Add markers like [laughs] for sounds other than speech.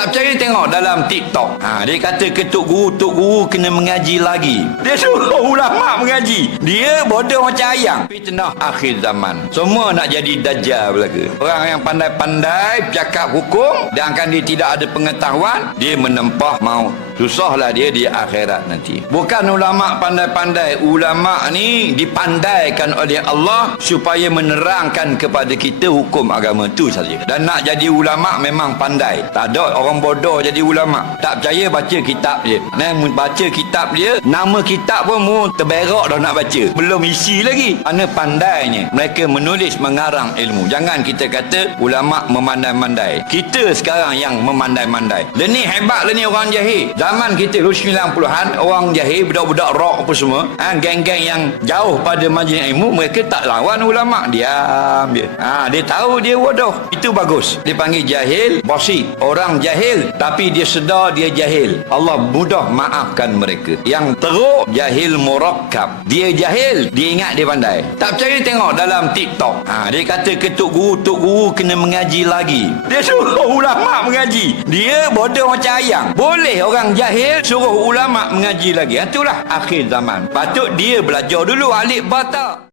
Tak percaya tengok dalam TikTok. Ha, dia kata ketuk guru, tuk guru kena mengaji lagi. Dia suruh ulama mengaji. Dia bodoh macam ayam. Fitnah akhir zaman. Semua nak jadi dajjal belaka. Orang yang pandai-pandai cakap hukum dan kan dia tidak ada pengetahuan, dia menempah maut. Susahlah dia di akhirat nanti. Bukan ulama pandai-pandai. Ulama ni dipandaikan oleh Allah supaya menerangkan kepada kita hukum agama tu saja. Dan nak jadi ulama memang pandai. Tak ada orang bodoh jadi ulama. Tak percaya baca kitab dia. Nah, baca kitab dia, nama kitab pun mu terberak dah nak baca. Belum isi lagi. Mana pandainya. Mereka menulis mengarang ilmu. Jangan kita kata ulama memandai-mandai. Kita sekarang yang memandai-mandai. Dia ni hebat lah ni orang jahil. Zaman kita dulu 90-an orang jahil budak-budak rock apa semua, ha, geng-geng yang jauh pada majlis ilmu mereka tak lawan ulama. Diam dia. Ha, dia tahu dia bodoh. Itu bagus. Dia panggil jahil basi. Orang jahil tapi dia sedar dia jahil. Allah mudah maafkan mereka. Yang teruk jahil murakkab. Dia jahil, dia ingat dia pandai. Tak percaya tengok dalam TikTok. Ha, dia kata ketuk guru, tuk guru kena mengaji lagi. Dia suruh [laughs] ulama mengaji. Dia bodoh macam ayam. Boleh orang jahil suruh ulama mengaji lagi. Ha, Itulah akhir zaman. Patut dia belajar dulu alif bata.